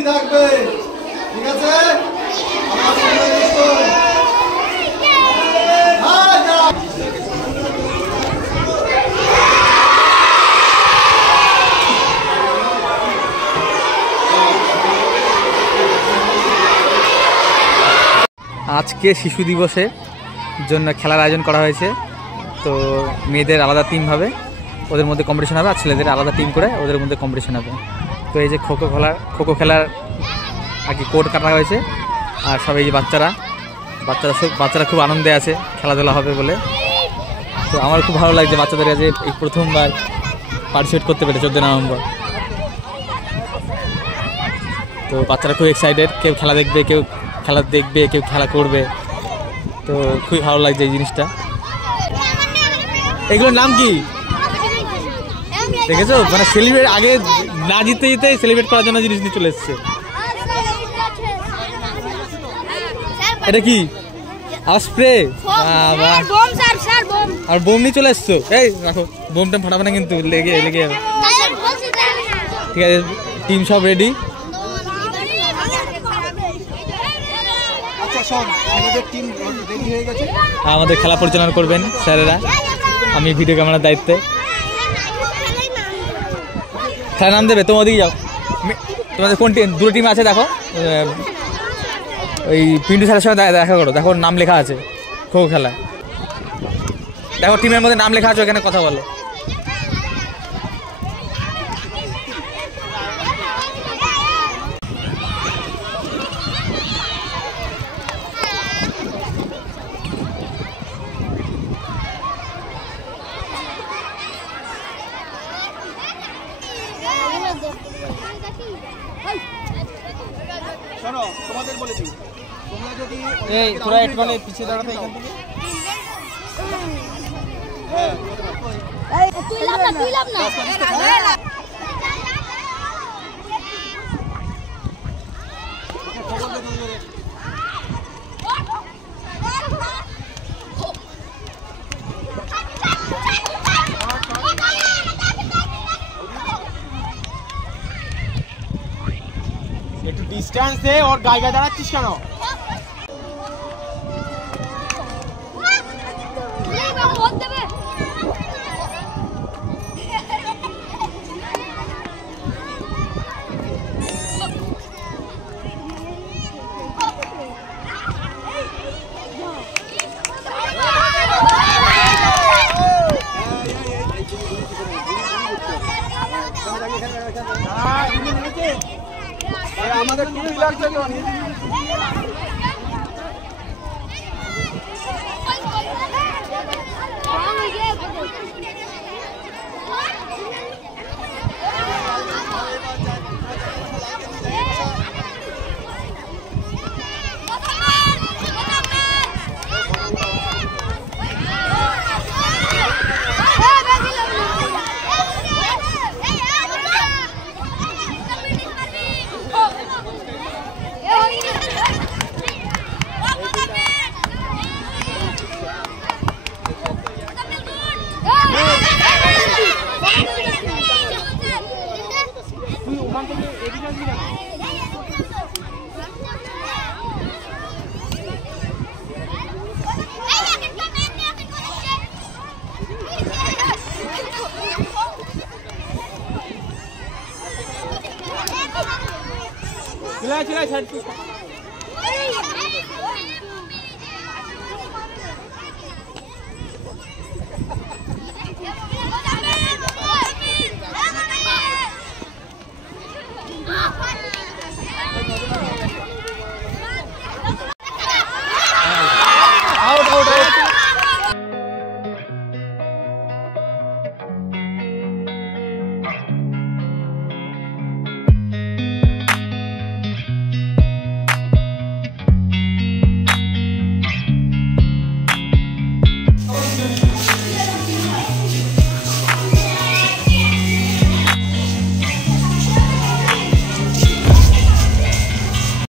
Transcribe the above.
Duty থাকবে, ঠিক আছে? আজকে শিশু দিবসের জন্য খেলার আয়োজন করা হয়েছে। তো মেয়েদের আলাদা টিম হবে, ওদের মধ্যে কম্পিটিশন হবে, আর ছেলেদের আলাদা টিম করে ওদের মধ্যে কম্পিটিশন হবে। তো এই যে খোখো খেলার আগে কোর্ট কাটা হয়েছে, আর সব এই যে বাচ্চারা খুব আনন্দে আছে, খেলাধুলা হবে বলে। তো আমার খুব ভালো লাগছে বাচ্চাদের কাছে এই প্রথমবার পার্টিসিপেট করতে পেরে 14 নভেম্বর। তো বাচ্চারা খুব এক্সাইটেড, কেউ খেলা দেখবে, কেউ খেলা করবে। তো খুবই ভালো লাগছে এই জিনিসটা। এগুলোর নাম কি দেখেছো? মানে সেলিব্রেট আগে না জিততে সেলিব্রেট করার জন্য জিনিস নিয়ে চলে এসছে। এটা কি? আর স্প্রে আর বোম নিয়ে চলে এসছো। এই রাখো, বোমটা ফাটাবে না কিন্তু, লেগে যাবে। ঠিক আছে, টিম সব রেডি। আমাদের খেলা পরিচালনা করবেন স্যারেরা, আমি ভিডিও ক্যামেরার দায়িত্বে। খেলার নাম দেবে, তোমার দিকে যাও। তোমাদের কোন টিম? দুটো টিম আছে, দেখো। ওই পিন্টু স্যারের সঙ্গে দেখা করো, দেখো নাম লেখা আছে খোখো খেলা। দেখো টিমের মধ্যে নাম লেখা আছে, ওখানে কথা বলো। তোমাদের বলেছি, তোমরা যদি তোরা একটুখানি পিছিয়ে দাঁড়াতে এখান থেকে। তুই লাভ না একটু ডিস্টেন্স দে, ওর গায়ে গায়ে দাঁড়াচ্ছিস কেন? আমাদের টিভি লাগছে তো। Chila, chila, chila.